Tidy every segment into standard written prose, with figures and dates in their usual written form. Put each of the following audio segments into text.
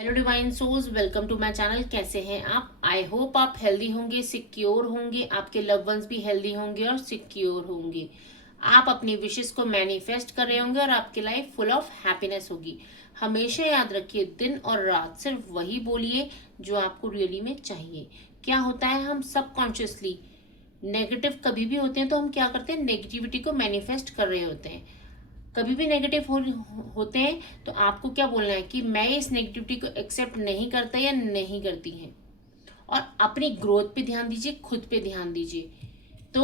Hello divine souls, welcome to my channel. कैसे हैं आप? आई होप आप हेल्दी होंगे, सिक्योर होंगे, आपके लव वंस भी हेल्दी होंगे और सिक्योर होंगे। आप अपनी विशेस को मैनिफेस्ट कर रहे होंगे और आपकी लाइफ फुल ऑफ हैप्पीनेस होगी। हमेशा याद रखिए, दिन और रात सिर्फ वही बोलिए जो आपको रियली में चाहिए। क्या होता है, हम सबकॉन्शियसली नेगेटिव कभी भी होते हैं तो हम क्या करते हैं, नेगेटिविटी को मैनिफेस्ट कर रहे होते हैं। कभी भी नेगेटिव होते हैं तो आपको क्या बोलना है कि मैं इस नेगेटिविटी को एक्सेप्ट नहीं करता या नहीं करती हैं, और अपनी ग्रोथ पे ध्यान दीजिए, खुद पे ध्यान दीजिए। तो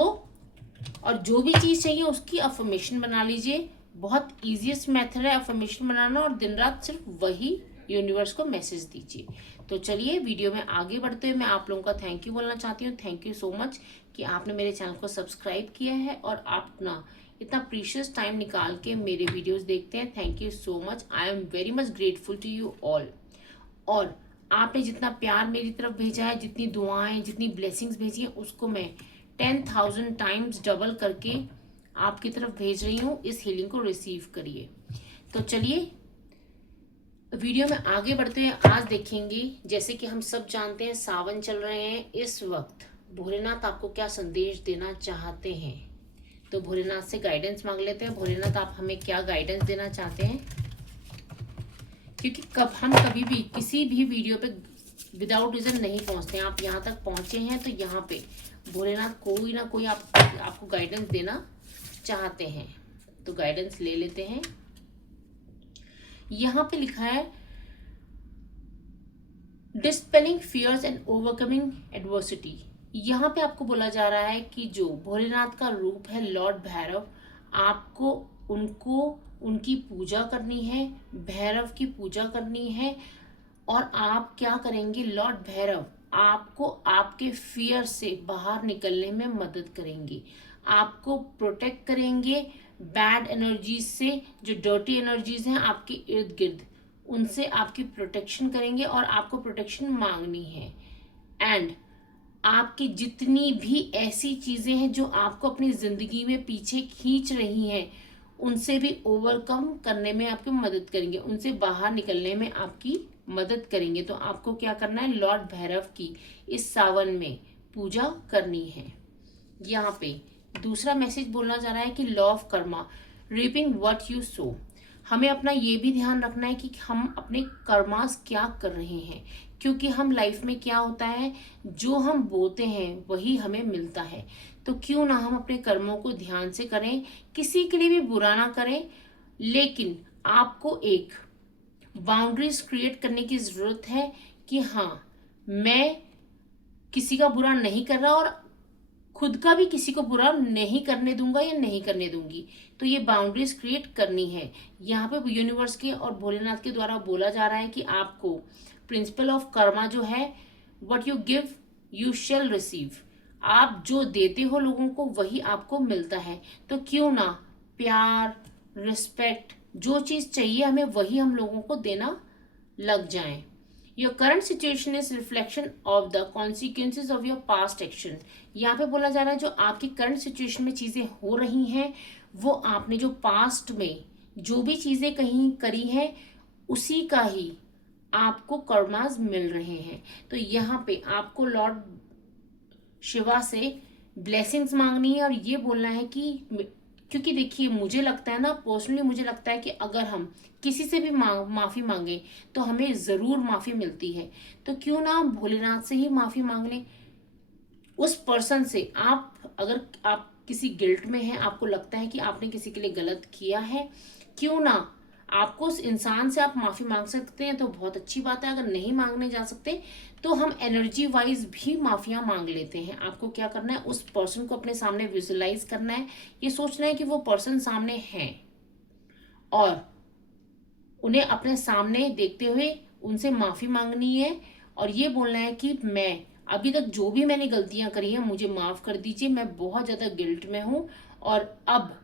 और जो भी चीज़ चाहिए उसकी अफर्मेशन बना लीजिए। बहुत ईजीएस्ट मेथड है अफर्मेशन बनाना, और दिन रात सिर्फ वही यूनिवर्स को मैसेज दीजिए। तो चलिए वीडियो में आगे बढ़ते हुए मैं आप लोगों का थैंक यू बोलना चाहती हूँ। थैंक यू सो मच कि आपने मेरे चैनल को सब्सक्राइब किया है और आप अपना इतना प्रीशियस टाइम निकाल के मेरे वीडियोस देखते हैं। Thank you so much. I am very much grateful to you all. और आपने जितना प्यार मेरी तरफ भेजा है, जितनी दुआएं, जितनी ब्लेसिंग्स भेजी हैं, उसको मैं 10,000 टाइम्स डबल करके आपकी तरफ भेज रही हूँ। इस हीलिंग को रिसीव करिए। तो चलिए वीडियो में आगे बढ़ते हैं। आज देखेंगे, जैसे कि हम सब जानते हैं सावन चल रहे हैं, इस वक्त भोलेनाथ आपको क्या संदेश देना चाहते हैं। तो भोलेनाथ से गाइडेंस मांग लेते हैं। भोलेनाथ, आप हमें क्या गाइडेंस देना चाहते हैं? क्योंकि हम कभी भी किसी भी वीडियो पे विदाउट रीजन नहीं पहुंचते हैं। आप यहाँ तक पहुंचे हैं तो यहाँ पे भोलेनाथ कोई ना कोई आपको गाइडेंस देना चाहते हैं। तो गाइडेंस ले लेते हैं। यहाँ पे लिखा है डिस्पेलिंग फियर्स एंड ओवरकमिंग एडवर्सिटी। यहाँ पे आपको बोला जा रहा है कि जो भोलेनाथ का रूप है लॉर्ड भैरव, आपको उनको उनकी पूजा करनी है, भैरव की पूजा करनी है। और आप क्या करेंगे, लॉर्ड भैरव आपको आपके फियर से बाहर निकलने में मदद करेंगे, आपको प्रोटेक्ट करेंगे बैड एनर्जीज से। जो डर्टी एनर्जीज हैं आपके इर्द गिर्द, उनसे आपकी प्रोटेक्शन करेंगे और आपको प्रोटेक्शन मांगनी है। एंड आपकी जितनी भी ऐसी चीजें हैं जो आपको अपनी जिंदगी में पीछे खींच रही हैं, उनसे भी ओवरकम करने में आपकी मदद करेंगे, उनसे बाहर निकलने में आपकी मदद करेंगे। तो आपको क्या करना है, लॉर्ड भैरव की इस सावन में पूजा करनी है। यहाँ पे दूसरा मैसेज बोलना जा रहा है कि law of Karma, reaping what you so. हमें अपना ये भी ध्यान रखना है कि हम अपने कर्मास क्या कर रहे हैं, क्योंकि हम लाइफ में क्या होता है, जो हम बोते हैं वही हमें मिलता है। तो क्यों ना हम अपने कर्मों को ध्यान से करें, किसी के लिए भी बुरा ना करें, लेकिन आपको एक बाउंड्रीज क्रिएट करने की जरूरत है कि हाँ, मैं किसी का बुरा नहीं कर रहा और खुद का भी किसी को बुरा नहीं करने दूंगा या नहीं करने दूंगी। तो ये बाउंड्रीज क्रिएट करनी है। यहाँ पे यूनिवर्स के और भोलेनाथ के द्वारा बोला जा रहा है कि आपको प्रिंसिपल ऑफ कर्मा जो है, what you give you shall receive. आप जो देते हो लोगों को वही आपको मिलता है। तो क्यों ना प्यार, रिस्पेक्ट, जो चीज चाहिए हमें वही हम लोगों को देना लग जाएं। Your current situation is reflection of the consequences of your past action. यहाँ पे बोला जा रहा है जो आपकी करंट सिचुएशन में चीजें हो रही हैं, वो आपने जो पास्ट में जो भी चीजें कहीं करी हैं, उसी का ही आपको कर्मास मिल रहे हैं। तो यहाँ पे आपको लॉर्ड शिवा से ब्लेसिंग्स मांगनी है और ये बोलना है कि, क्योंकि देखिए मुझे लगता है ना, पर्सनली मुझे लगता है कि अगर हम किसी से भी माफी मांगे तो हमें जरूर माफी मिलती है। तो क्यों ना हम भोलेनाथ से ही माफी मांग लें, उस पर्सन से। अगर आप किसी गिल्ट में हैं, आपको लगता है कि आपने किसी के लिए गलत किया है, क्यों ना आपको उस इंसान से आप माफी मांग सकते हैं तो बहुत अच्छी बात है। अगर नहीं मांगने जा सकते तो हम एनर्जी वाइज भी माफिया मांग लेते हैं। आपको क्या करना है, उस पर्सन को अपने सामने विजुअलाइज करना है, ये सोचना है कि वो पर्सन सामने है और उन्हें अपने सामने देखते हुए उनसे माफी मांगनी है। और ये बोलना है कि मैं अभी तक जो भी मैंने गलतियां करी हैं मुझे माफ कर दीजिए, मैं बहुत ज्यादा गिल्ट में हूँ और अब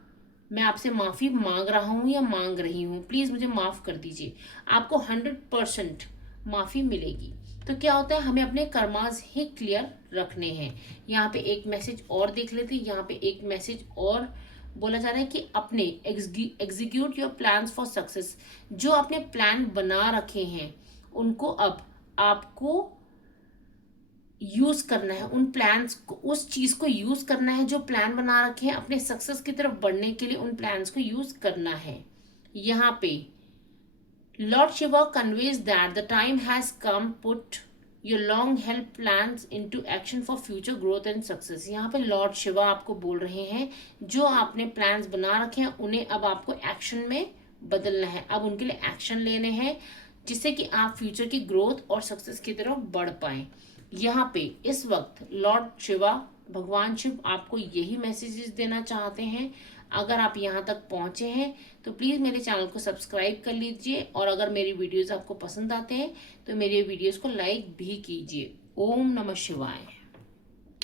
मैं आपसे माफी मांग रहा हूँ या मांग रही हूँ, प्लीज मुझे माफ कर दीजिए। आपको 100% माफी मिलेगी। तो क्या होता है, हमें अपने कर्मास ही क्लियर रखने हैं। यहाँ पे एक मैसेज और देख लेते हैं। यहाँ पे एक मैसेज और बोला जा रहा है कि अपने execute your plans for success. जो आपने प्लान बना रखे हैं उनको अब आपको यूज करना है, उन प्लान्स को, उस चीज को यूज करना है जो प्लान बना रखे हैं अपने सक्सेस की तरफ बढ़ने के लिए, उन प्लान्स को यूज करना है। यहाँ पे Lord Shiva conveys that the time has come put your long held plans into action for future growth and success। यहाँ पे लॉर्ड शिवा आपको बोल रहे हैं जो आपने प्लान्स बना रखे हैं उन्हें अब आपको एक्शन में बदलना है, अब उनके लिए एक्शन लेने हैं जिससे कि आप फ्यूचर की ग्रोथ और सक्सेस की तरफ बढ़ पाए। यहाँ पे इस वक्त लॉर्ड शिवा, भगवान शिव आपको यही मैसेजेस देना चाहते हैं। अगर आप यहाँ तक पहुँचे हैं तो प्लीज़ मेरे चैनल को सब्सक्राइब कर लीजिए, और अगर मेरी वीडियोस आपको पसंद आते हैं तो मेरे वीडियोस को लाइक भी कीजिए। ओम नमः शिवाय।